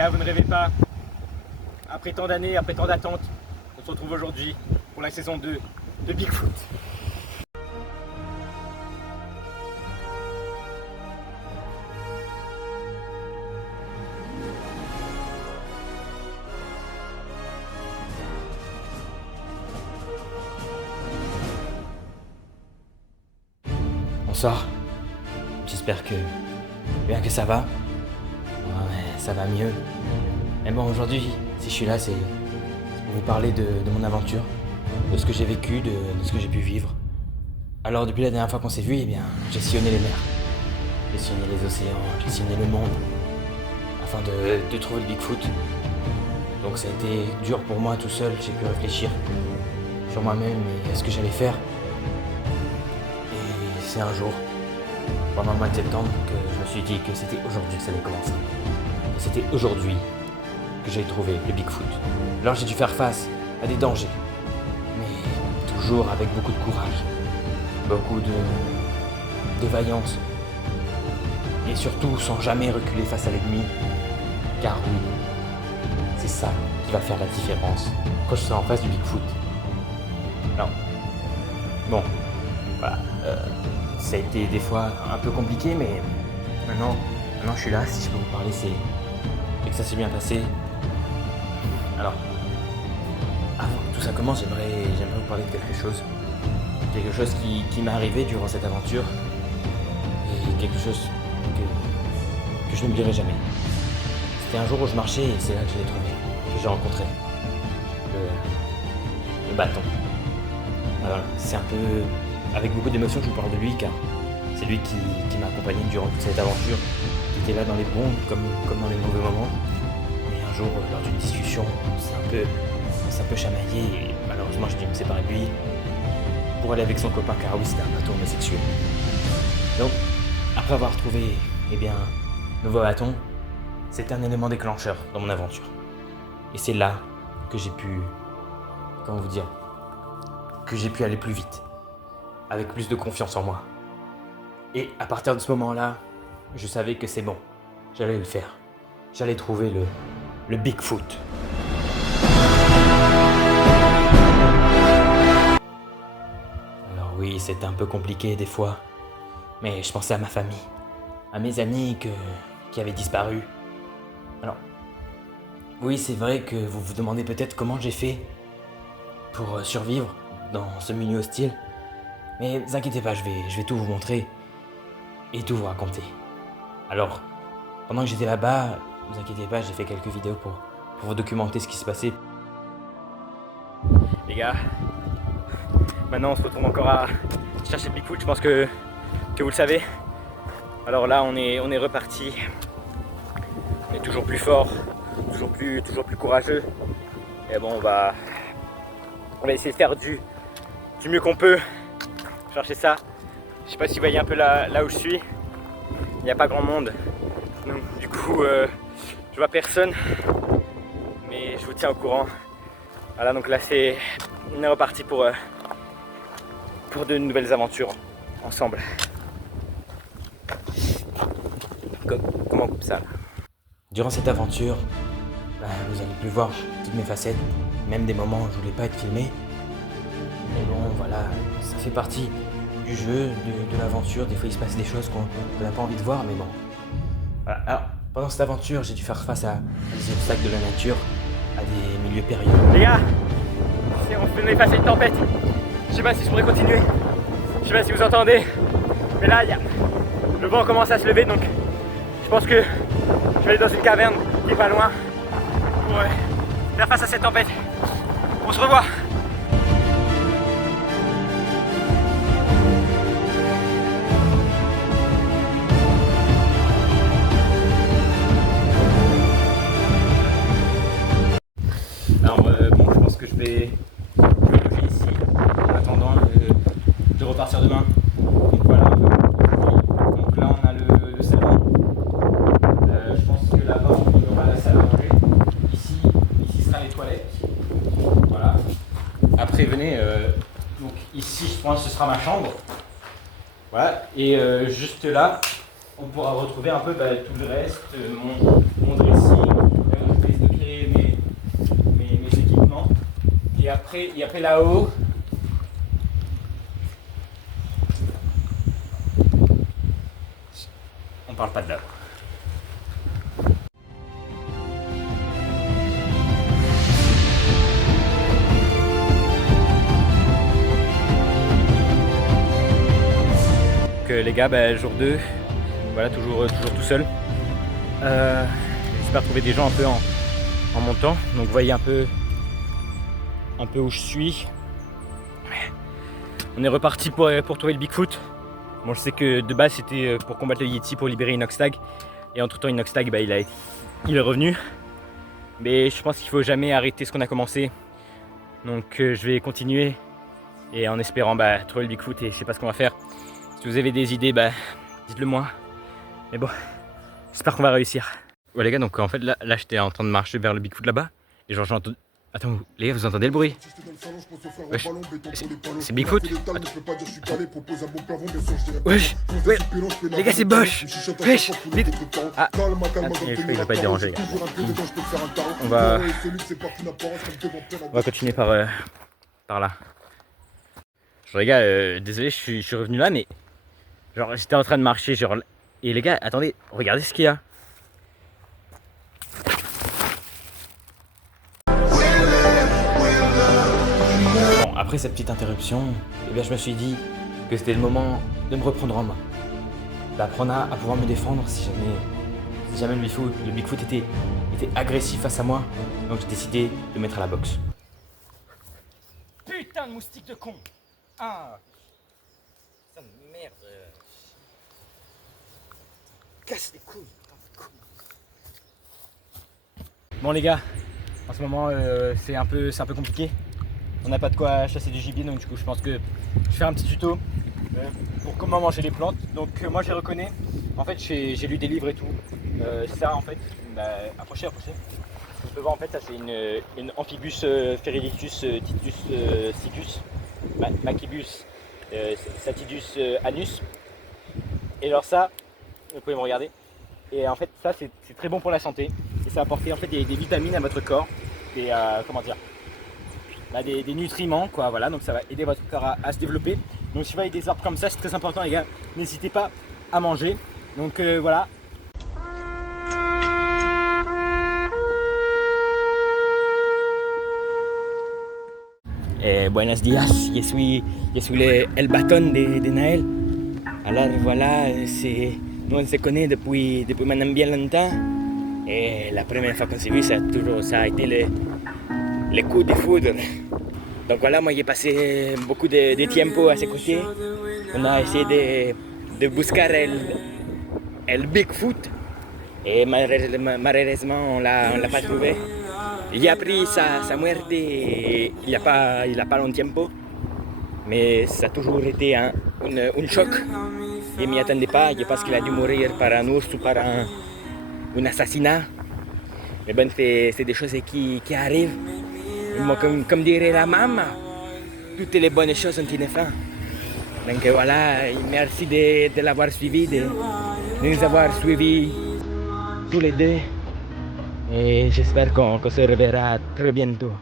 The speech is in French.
gars, vous ne rêvez pas. Après tant d'années, après tant d'attentes, on se retrouve aujourd'hui pour la saison 2 de Bigfoot. Bonsoir. J'espère que bien que ça va. Ouais, ça va mieux. Mais bon, aujourd'hui, si je suis là, c'est pour vous parler de mon aventure, de ce que j'ai vécu, de ce que j'ai pu vivre. Alors, depuis la dernière fois qu'on s'est vu, eh bien, j'ai sillonné les mers, j'ai sillonné les océans, j'ai sillonné le monde, afin de trouver le Bigfoot. Donc ça a été dur pour moi tout seul, j'ai pu réfléchir sur moi-même et à ce que j'allais faire. Et c'est un jour, pendant le mois de septembre, que je me suis dit que c'était aujourd'hui que ça allait commencer. Et c'était aujourd'hui que j'allais trouver le Bigfoot. Alors j'ai dû faire face à des dangers, mais toujours avec beaucoup de courage, beaucoup de vaillance, et surtout sans jamais reculer face à l'ennemi, car oui, c'est ça qui va faire la différence quand je serai en face du Bigfoot. Non. Bon, voilà. Ça a été des fois un peu compliqué, mais maintenant je suis là. Si je peux vous parler, c'est que ça s'est bien passé. Alors, avant que tout ça commence, j'aimerais vous parler de quelque chose. Quelque chose qui m'est arrivé durant cette aventure. Et quelque chose que je n'oublierai jamais. C'était un jour où je marchais et c'est là que je l'ai trouvé, que j'ai rencontré. Le bâton. Alors, c'est un peu avec beaucoup d'émotion que je vous parle de lui, car c'est lui qui m'a accompagné durant toute cette aventure, qui était là dans les bons comme dans les mauvais moments. Et un jour, lors d'une discussion, c'est un peu chamaillé et malheureusement j'ai dû me séparer de lui pour aller avec son copain, car oui, c'était un bâton homosexuel. Donc, après avoir trouvé, un nouveau bâton, c'était un élément déclencheur dans mon aventure. Et c'est là que j'ai pu, que j'ai pu aller plus vite, avec plus de confiance en moi. Et à partir de ce moment-là, je savais que c'est bon, j'allais le faire. J'allais trouver le Bigfoot. Alors oui, c'était un peu compliqué des fois, mais je pensais à ma famille, à mes amis qui avaient disparu. Alors, oui, c'est vrai que vous vous demandez peut-être comment j'ai fait pour survivre dans ce milieu hostile. Mais ne vous inquiétez pas, je vais tout vous montrer et tout vous raconter. Alors, pendant que j'étais là-bas, ne vous inquiétez pas, j'ai fait quelques vidéos pour vous documenter ce qui se passait. Les gars, maintenant on se retrouve encore à chercher Bigfoot, je pense que vous le savez. Alors là, on est reparti. On est toujours plus fort, toujours plus courageux. Et bon, on va essayer de faire du mieux qu'on peut. Chercher ça. Je sais pas si vous voyez un peu là où je suis. Il n'y a pas grand monde. Donc, du coup, je vois personne. Mais je vous tiens au courant. Voilà, donc là, on est reparti pour de nouvelles aventures ensemble. Comment on coupe ça là? Durant cette aventure, vous allez pu voir toutes mes facettes, même des moments où je voulais pas être filmé. Mais bon, voilà, ça fait partie du jeu, de l'aventure. Des fois, il se passe des choses qu'on n'a pas envie de voir, mais bon. Voilà. Alors, pendant cette aventure, j'ai dû faire face à des obstacles de la nature, à des milieux périlleux. Les gars, on fait face à une tempête. Je sais pas si je pourrais continuer. Je sais pas si vous entendez. Mais là, le vent commence à se lever, donc je pense que je vais aller dans une caverne qui est pas loin pour faire face à cette tempête. On se revoit. Alors bon, je pense que je vais bouger ici en attendant de repartir demain. Donc voilà. Donc là on a le salon. Je pense que là-bas on aura la salle à manger. Ici sera les toilettes. Voilà. Après venez, donc ici je pense que ce sera ma chambre. Voilà. Et juste là, on pourra retrouver un peu tout le reste, mon dressing, Et après là-haut. On parle pas de là-haut. Les gars, jour 2, voilà, toujours tout seul. J'espère trouver des gens un peu en montant. Donc vous voyez un peu où je suis. On est reparti pour trouver le Bigfoot. Bon, je sais que de base c'était pour combattre le Yeti, pour libérer Inoxtag. Et entre temps Inoxtag il est revenu. Mais je pense qu'il faut jamais arrêter ce qu'on a commencé. Donc je vais continuer. Et en espérant trouver le Bigfoot, et je sais pas ce qu'on va faire. Si vous avez des idées, dites-le moi. Mais bon, j'espère qu'on va réussir. Ouais les gars, donc en fait là j'étais en train de marcher vers le Bigfoot là-bas. Et genre j'entends... Attends, les gars, vous entendez le bruit? Wesh, c'est Bigfoot? Wesh, ouais, les gars, c'est Bosch. Wesh, ah, il va pas être dérangé les gars. On va continuer par là. Genre les gars, désolé, je suis revenu là, mais genre j'étais en train de marcher, genre, et les gars, attendez, regardez ce qu'il y a. Bon, après cette petite interruption, eh bien je me suis dit que c'était le moment de me reprendre en main, d'apprendre à pouvoir me défendre si jamais le Bigfoot était agressif face à moi. Donc j'ai décidé de mettre à la boxe. Putain de moustique de con. Ah, putain de merde. Casse les couilles. Bon les gars, en ce moment c'est un peu compliqué. On n'a pas de quoi chasser du gibier, donc du coup je pense que je vais faire un petit tuto pour comment manger les plantes. Donc moi je les reconnais. En fait j'ai lu des livres et tout. Ça en fait, approchez. Vous pouvez voir en fait ça c'est une Amphibus ferridicus titus sigus. Macibus satidus anus. Et alors ça, vous pouvez me regarder. Et en fait ça c'est très bon pour la santé. Et ça apporte en fait des vitamines à votre corps. Et comment dire, des nutriments quoi, voilà. Donc ça va aider votre corps à se développer. Donc si vous voyez des arbres comme ça, c'est très important les gars. N'hésitez pas à manger. Donc voilà. Buenos días, je suis el bâton de Naël. Alors voilà, nous on se connaît depuis maintenant bien longtemps. Et la première fois qu'on s'est vu, ça a été le coup de foudre. Donc voilà, moi j'ai passé beaucoup de tiempo à ses côtés. On a essayé de buscar el Bigfoot. Et malheureusement, on l'a pas trouvé. Il a pris sa muerte il n'y a pas longtemps, mais ça a toujours été un choc. Je ne m'y attendais pas, je pense qu'il a dû mourir par un ours ou par un assassinat. Mais bon, c'est des choses qui arrivent. Comme dirait la maman, toutes les bonnes choses ont une fin. Donc voilà, merci de l'avoir suivi, de nous avoir suivis tous les deux. Et j'espère qu'on se reverra très bientôt.